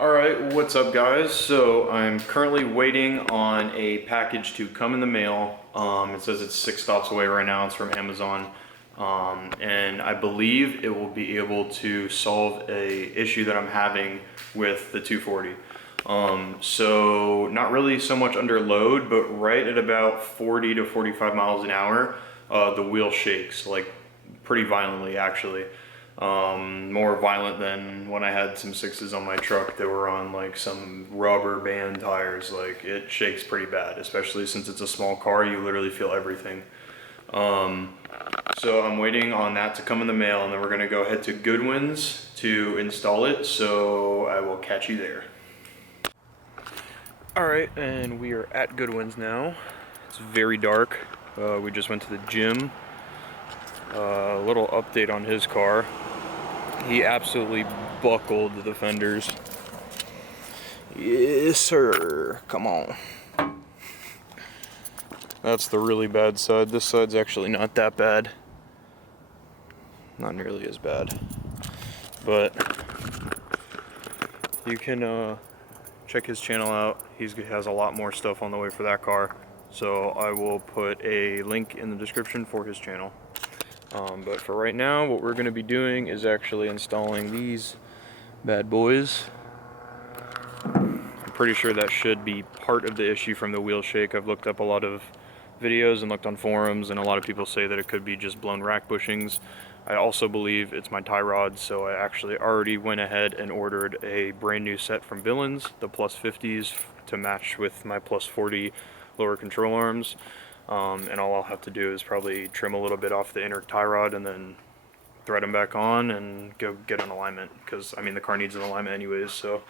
Alright, what's up guys? So I'm currently waiting on a package to come in the mail. It says it's 6 stops away right now. It's from Amazon. And I believe it will be able to solve a issue that I'm having with the 240. So not really so much under load, but right at about 40 to 45 miles an hour, the wheel shakes, like pretty violently actually. More violent than when I had some 6's on my truck that were on like some rubber band tires. Like it shakes pretty bad, especially since it's a small car. You literally feel everything. So I'm waiting on that to come in the mail, and then we're gonna go head to Goodwin's to install it. So I will catch you there. All right, and we are at Goodwin's now. It's very dark. We just went to the gym. A little update on his car. He absolutely buckled the fenders. Yes, sir. Come on. That's the really bad side. This side's actually not that bad. Not nearly as bad. But you can check his channel out. He has a lot more stuff on the way for that car. So I will put a link in the description for his channel. But for right now, what we're going to be doing is actually installing these bad boys. I'm pretty sure that should be part of the issue from the wheel shake. I've looked up a lot of videos and looked on forums, and a lot of people say that it could be just blown rack bushings. I also believe it's my tie rod, so I actually already went ahead and ordered a brand new set from Villains, the plus 50s, to match with my plus 40 lower control arms. And all I'll have to do is probably trim a little bit off the inner tie rod and then thread them back on and go get an alignment, because I mean the car needs an alignment anyways. So,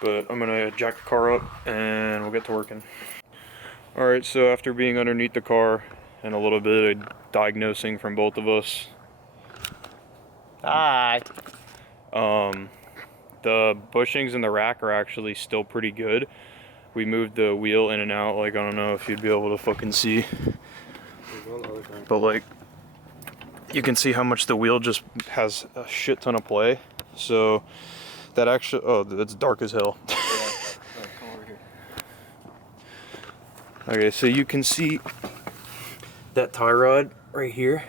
but I'm gonna jack the car up and we'll get to working. All right, so after being underneath the car and a little bit of diagnosing from both of us, hi. The bushings in the rack are actually still pretty good. We moved the wheel in and out, like I don't know if you'd be able to fucking see, but like you can see how much the wheel just has a shit ton of play. So that actually, oh, that's dark as hell. Come over here. Okay, so you can see that tie rod right here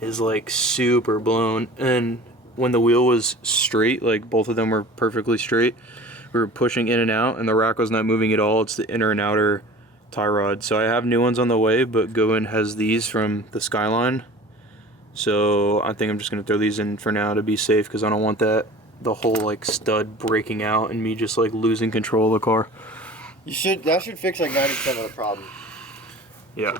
is like super blown, and when the wheel was straight, like both of them were perfectly straight, we were pushing in and out and the rack was not moving at all. It's the inner and outer tie rod. So I have new ones on the way, but Goin has these from the Skyline. So I think I'm just gonna throw these in for now to be safe, because I don't want the whole like stud breaking out and me just like losing control of the car. That should fix like 90% of the problem. Yeah.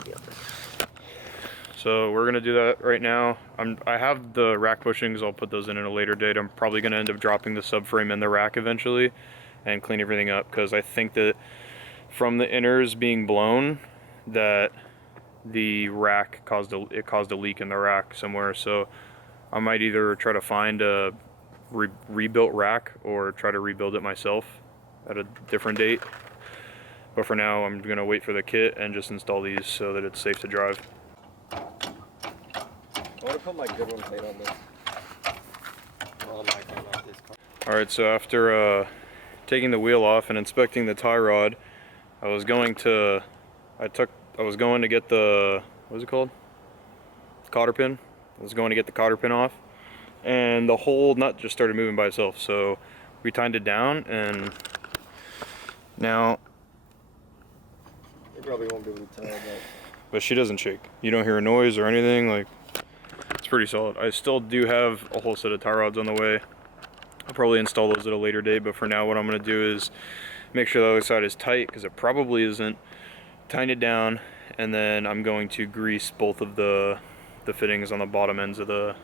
So we're gonna do that right now. I have the rack bushings. I'll put those in at a later date. I'm probably gonna end up dropping the subframe in the rack eventually and clean everything up, because I think that from the inners being blown, that the rack caused a leak in the rack somewhere. So I might either try to find a rebuilt rack or try to rebuild it myself at a different date. But for now, I'm gonna wait for the kit and just install these so that it's safe to drive. I want to put my Goodwin plate on this. Alright, so after taking the wheel off and inspecting the tie rod, I was going to get the, what is it called? Cotter pin. I was going to get the cotter pin off, and the whole nut just started moving by itself. So we tightened it down, and now You probably won't be able to tell that. But she doesn't shake. You don't hear a noise or anything. Like, it's pretty solid. I still do have a whole set of tie rods on the way. I'll probably install those at a later date, but for now what I'm going to do is make sure the other side is tight, because it probably isn't. Tighten it down, and then I'm going to grease both of the fittings on the bottom ends of the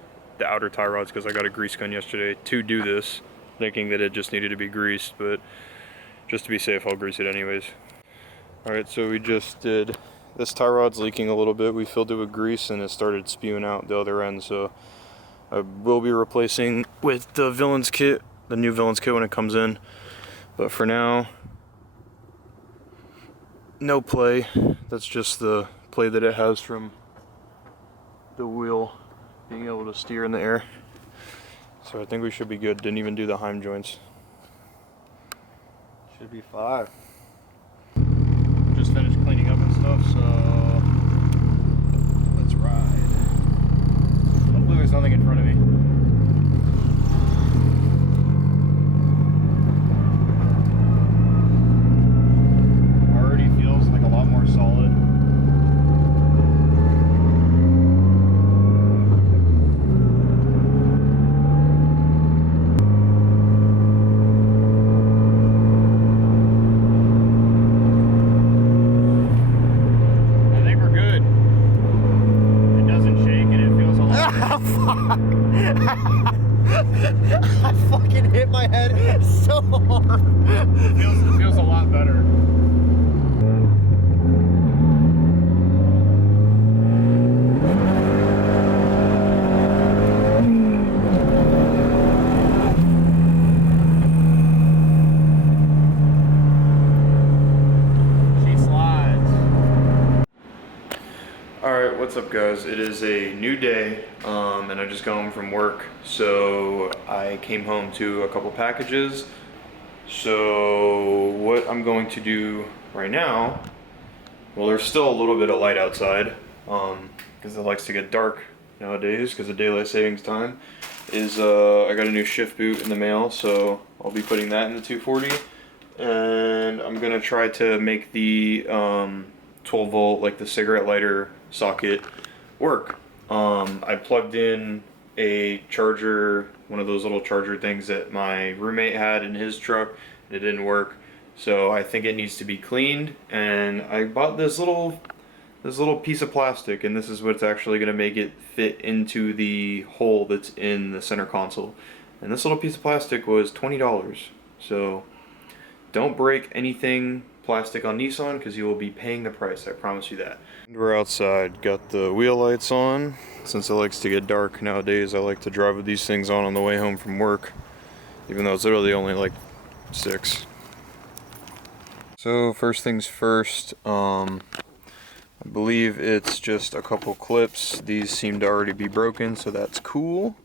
outer tie rods, because I got a grease gun yesterday to do this, thinking that it just needed to be greased, but just to be safe I'll grease it anyways. Alright, so we just did, this tie rod's leaking a little bit. We filled it with grease and it started spewing out the other end, so I will be replacing with the Villains kit, the new Villains kit when it comes in. But for now, no play. That's just the play that it has from the wheel being able to steer in the air. So I think we should be good. Didn't even do the Heim joints. Should be 5. Just finished cleaning up and stuff, so let's ride. Hopefully there's nothing in front of me. Already feels like a lot more solid. I fucking hit my head so hard. It feels a lot better. She slides. Alright, what's up guys? It is a new day, and I just got home from work, so I came home to a couple packages. So what I'm going to do right now, well, there's still a little bit of light outside, because it likes to get dark nowadays because of daylight savings time, is I got a new shift boot in the mail, so I'll be putting that in the 240, and I'm gonna try to make the 12 volt, like the cigarette lighter socket, work. I plugged in a charger, one of those little charger things that my roommate had in his truck, and it didn't work. So I think it needs to be cleaned, and I bought this little piece of plastic, and this is what's actually going to make it fit into the hole that's in the center console. And this little piece of plastic was $20. So don't break anything plastic on Nissan, because you will be paying the price, I promise you that. We're outside, got the wheel lights on. Since it likes to get dark nowadays, I like to drive with these things on the way home from work, even though it's literally only like 6. So first things first, I believe it's just a couple clips. These seem to already be broken, so that's cool.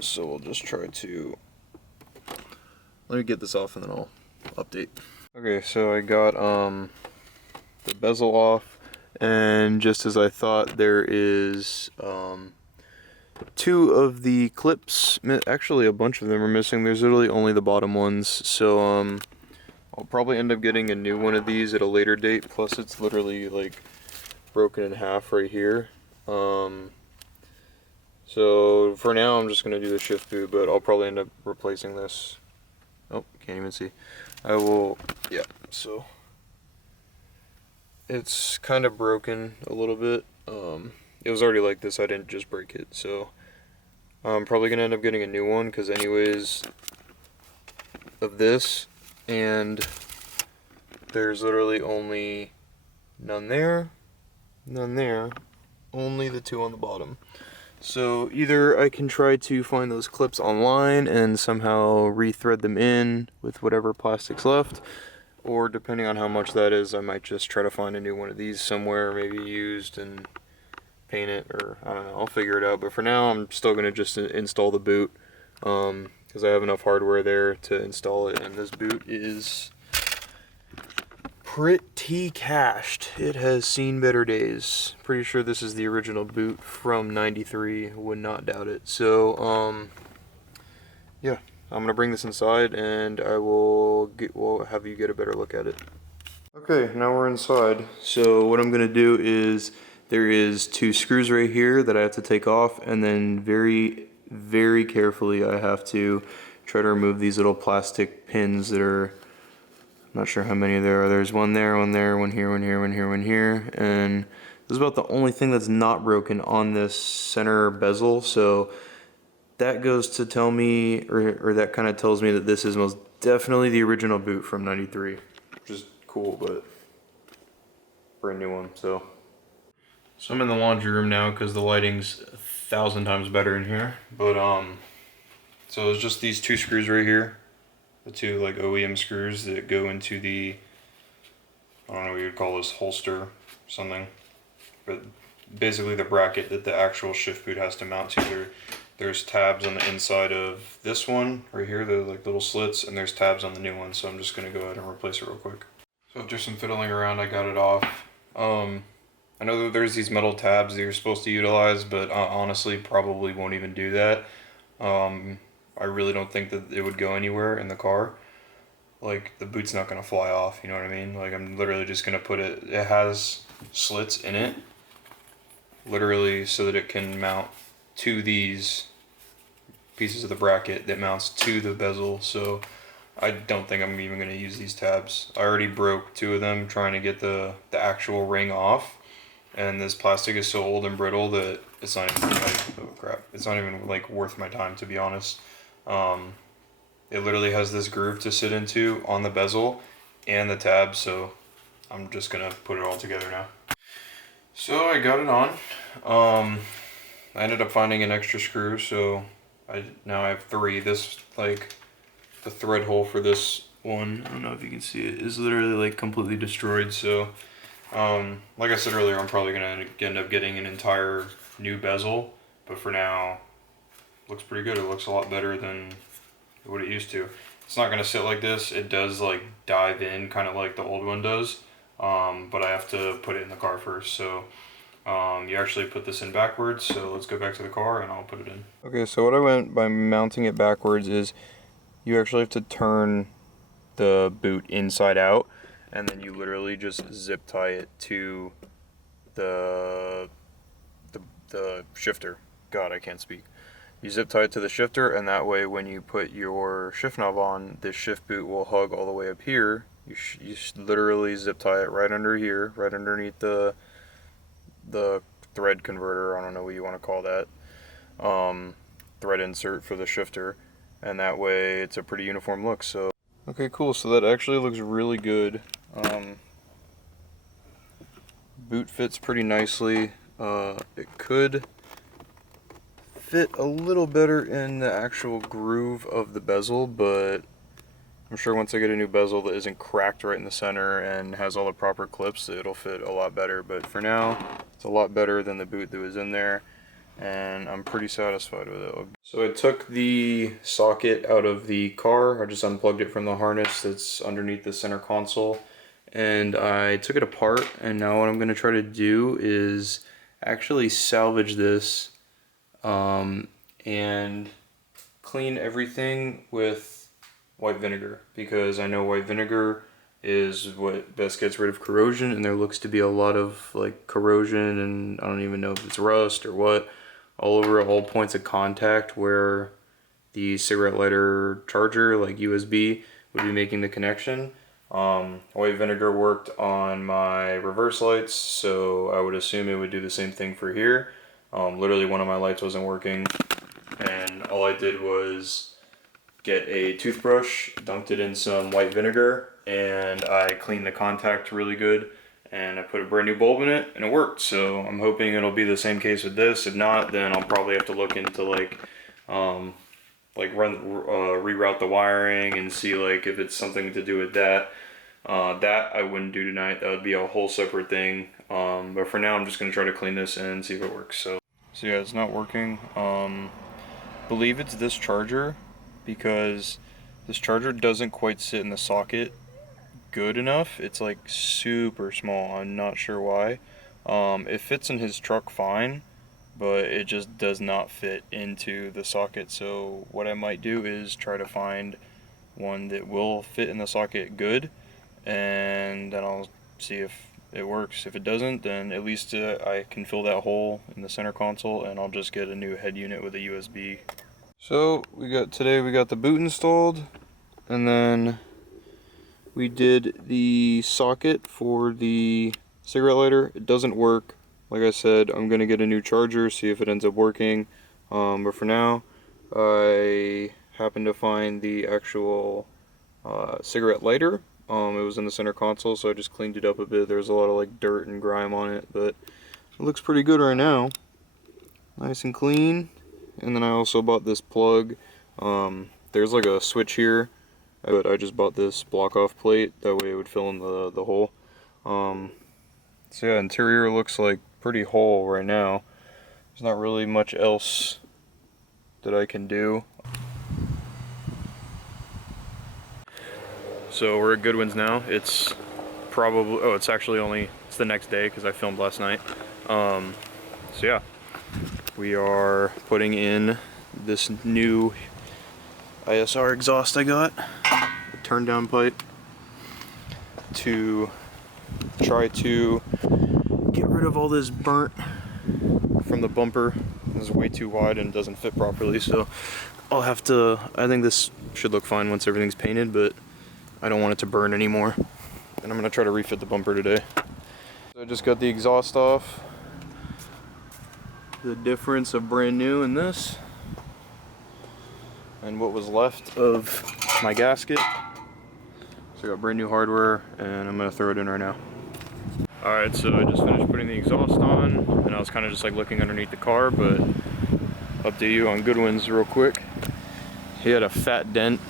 So we'll just try to, let me get this off and then I'll update. Okay, so I got the bezel off, and just as I thought, there is 2 of the clips, actually a bunch of them are missing. There's literally only the bottom ones, so I'll probably end up getting a new one of these at a later date. Plus it's literally like broken in half right here. So for now I'm just gonna do the shift boot, but I'll probably end up replacing this. Oh, can't even see. I will, yeah, so it's kind of broken a little bit. It was already like this, I didn't just break it, so I'm probably gonna end up getting a new one, because anyways of this, and there's literally only none there, only the 2 on the bottom. So either I can try to find those clips online and somehow re-thread them in with whatever plastic's left, or depending on how much that is, I might just try to find a new one of these somewhere, maybe used, and paint it, or I don't know, I'll figure it out. But for now, I'm still going to just install the boot, because I have enough hardware there to install it, and this boot is pretty cached. It has seen better days. Pretty sure this is the original boot from '93, would not doubt it. So, yeah, I'm gonna bring this inside, and I will have you get a better look at it. Okay, now we're inside. So what I'm gonna do is, there is 2 screws right here that I have to take off, and then very, very carefully I have to try to remove these little plastic pins that are, I'm not sure how many there are. There's one there, one there, one here, one here, one here, one here, and this is about the only thing that's not broken on this center bezel. So that goes to tell me, or that kind of tells me that this is most definitely the original boot from '93, which is cool, but brand new one. So I'm in the laundry room now because the lighting's 1,000 times better in here. But so it's just these 2 screws right here. The 2 like OEM screws that go into the, I don't know what you would call this, holster or something, but basically the bracket that the actual shift boot has to mount to. there's tabs on the inside of this one right here, the like little slits, and there's tabs on the new one, so I'm just gonna go ahead and replace it real quick. So after some fiddling around, I got it off. I know that there's these metal tabs that you're supposed to utilize, but honestly probably won't even do that. I really don't think that it would go anywhere in the car. Like, the boot's not gonna fly off, you know what I mean? Like, I'm literally just gonna put it, it has slits in it, literally so that it can mount to these pieces of the bracket that mounts to the bezel, so I don't think I'm even gonna use these tabs. I already broke 2 of them trying to get the actual ring off, and this plastic is so old and brittle that it's not even like, oh crap, it's not even like worth my time, to be honest. It literally has this groove to sit into on the bezel and the tab, so I'm just gonna put it all together now. So I got it on. I ended up finding an extra screw, so now I have 3. This, like, the thread hole for this one, I don't know if you can see it, is literally like completely destroyed, so like I said earlier, I'm probably gonna end up getting an entire new bezel, but for now, it looks pretty good. It looks a lot better than what it used to. It's not gonna sit like this. It does like dive in, kind of like the old one does, but I have to put it in the car first. So you actually put this in backwards. So let's go back to the car and I'll put it in. Okay, so what I went by mounting it backwards is you actually have to turn the boot inside out, and then you literally just zip tie it to the shifter. God, I can't speak. You zip tie it to the shifter, and that way when you put your shift knob on, the shift boot will hug all the way up here. You literally zip tie it right under here, right underneath the thread converter, I don't know what you want to call that, thread insert for the shifter, and that way it's a pretty uniform look. So okay, cool, so that actually looks really good. Boot fits pretty nicely. It could fit a little better in the actual groove of the bezel, but I'm sure once I get a new bezel that isn't cracked right in the center and has all the proper clips, it'll fit a lot better. But for now, it's a lot better than the boot that was in there, and I'm pretty satisfied with it. So I took the socket out of the car. I just unplugged it from the harness that's underneath the center console, and I took it apart, and now what I'm going to try to do is actually salvage this and clean everything with white vinegar, because I know white vinegar is what best gets rid of corrosion, and there looks to be a lot of like corrosion, and I don't even know if it's rust or what, all over all points of contact where the cigarette lighter charger, like USB, would be making the connection. White vinegar worked on my reverse lights, so I would assume it would do the same thing for here. Literally one of my lights wasn't working, and all I did was get a toothbrush, dunked it in some white vinegar, and I cleaned the contact really good, and I put a brand new bulb in it, and it worked. So I'm hoping it'll be the same case with this. If not, then I'll probably have to look into reroute the wiring and see like if it's something to do with that. That I wouldn't do tonight. That would be a whole separate thing. But for now, I'm just gonna try to clean this and see if it works. So yeah, it's not working. Believe it's this charger, because this charger doesn't quite sit in the socket good enough. It's like super small. I'm not sure why. It fits in his truck fine, but it just does not fit into the socket. So what I might do is try to find one that will fit in the socket good, and then I'll see if it works. If it doesn't, then at least I can fill that hole in the center console, and I'll just get a new head unit with a USB. So today we got the boot installed, and then we did the socket for the cigarette lighter. It doesn't work. Like I said, I'm gonna get a new charger, see if it ends up working. But for now, I happened to find the actual cigarette lighter. It was in the center console, so I just cleaned it up a bit. There's a lot of like dirt and grime on it, but it looks pretty good right now. Nice and clean. And then I also bought this plug. There's like a switch here, but I just bought this block off plate. That way it would fill in the hole. So yeah, interior looks like pretty whole right now. There's not really much else that I can do. So we're at Goodwin's now. It's probably, oh, it's actually only, it's the next day because I filmed last night. So yeah, we are putting in this new ISR exhaust I got, a turn down pipe, to try to get rid of all this burnt from the bumper. This is way too wide and doesn't fit properly, so I'll have to, I think this should look fine once everything's painted, but I don't want it to burn anymore. And I'm gonna try to refit the bumper today. So I just got the exhaust off. The difference of brand new in this and what was left of my gasket. So I got brand new hardware and I'm gonna throw it in right now. Alright, so I just finished putting the exhaust on and I was kind of just like looking underneath the car, but update you on Goodwin's real quick. He had a fat dent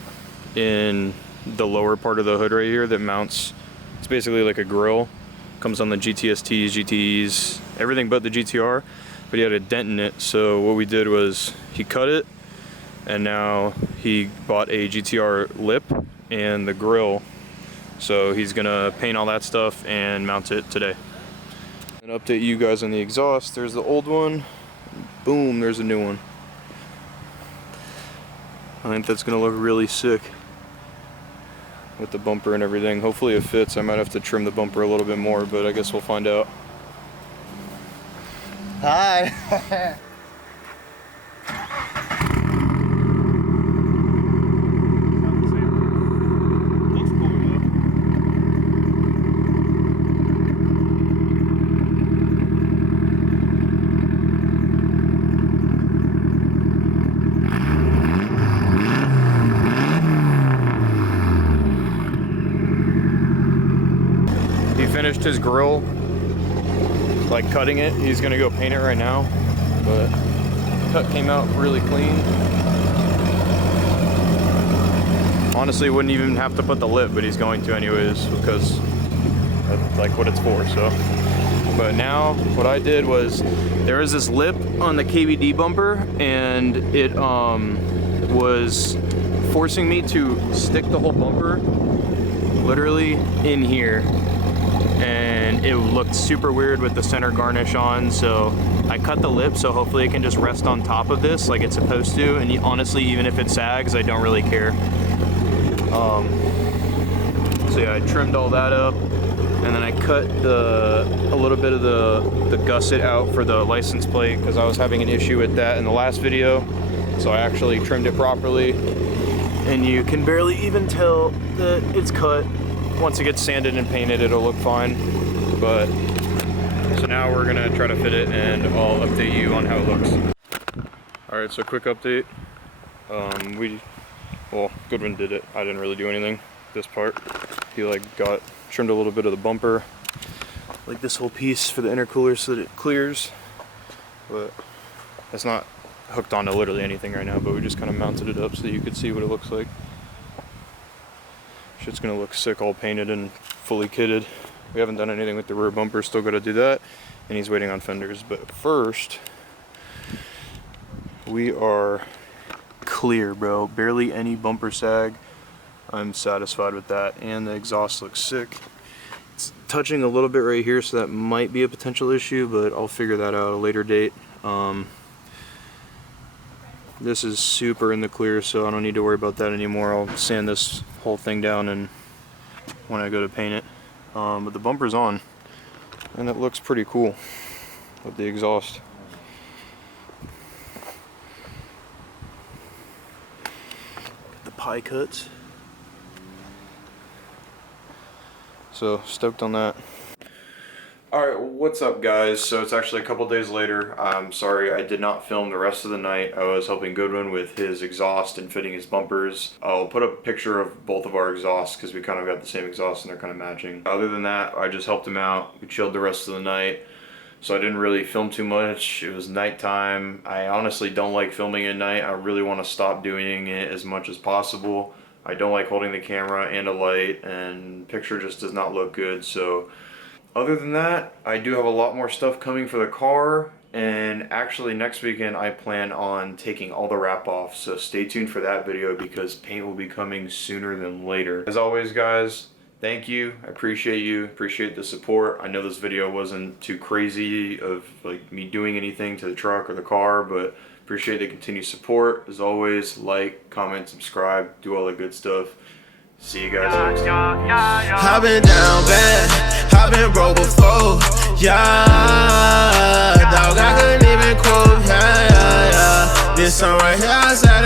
in the lower part of the hood right here that mounts, it's basically like a grill, comes on the GTSTs, GTEs, everything but the GTR, but he had a dent in it. So what we did was he cut it and now he bought a GTR lip and the grill. So he's gonna paint all that stuff and mount it today. And update you guys on the exhaust. There's the old one, boom, there's a new one. I think that's gonna look really sick with the bumper and everything. Hopefully it fits. I might have to trim the bumper a little bit more, but I guess we'll find out. Hi. He finished his grill, like cutting it. He's gonna go paint it right now, but cut came out really clean. Honestly, wouldn't even have to put the lip, but he's going to anyways because that's like what it's for. So, but now what I did was there is this lip on the KBD bumper, and it was forcing me to stick the whole bumper literally in here. And it looked super weird with the center garnish on, so I cut the lip so hopefully it can just rest on top of this like it's supposed to, and honestly, even if it sags, I don't really care. So yeah, I trimmed all that up, and then I cut a little bit of the gusset out for the license plate because I was having an issue with that in the last video, so I actually trimmed it properly, and you can barely even tell that it's cut. Once it gets sanded and painted, it'll look fine. But so now we're gonna try to fit it, and I'll update you on how it looks. All right, so quick update. Well, Goodwin did it. I didn't really do anything. This part, he like trimmed a little bit of the bumper, like this whole piece for the intercooler so that it clears. But it's not hooked onto literally anything right now. But we just kind of mounted it up so that you could see what it looks like. Shit's gonna look sick, all painted and fully kitted. We haven't done anything with the rear bumper, still gotta do that. And he's waiting on fenders. But first, we are clear, bro. Barely any bumper sag. I'm satisfied with that. And the exhaust looks sick. It's touching a little bit right here, so that might be a potential issue, but I'll figure that out at a later date. This is super in the clear, so I don't need to worry about that anymore. I'll sand this whole thing down and when I go to paint it. But the bumper's on, and it looks pretty cool with the exhaust. The pie cuts. So stoked on that. Alright, what's up guys? So it's actually a couple days later. I'm sorry I did not film the rest of the night. I was helping Goodwin with his exhaust and fitting his bumpers. I'll put a picture of both of our exhausts because we kind of got the same exhaust and they're kind of matching. Other than that, I just helped him out. We chilled the rest of the night. So I didn't really film too much. It was nighttime. I honestly don't like filming at night. I really want to stop doing it as much as possible. I don't like holding the camera and a light, and picture just does not look good. So other than that, I do have a lot more stuff coming for the car, And actually next weekend I plan on taking all the wrap off, so stay tuned for that video because paint will be coming sooner than later. As always guys, thank you, I appreciate the support. I know this video wasn't too crazy of like me doing anything to the truck or the car, but appreciate the continued support. As always, like, comment, subscribe, do all the good stuff. See you guys next time. Peace. I've been down bad, I've been broke before, yeah. Dog, I couldn't even quote, yeah. This song right here, I said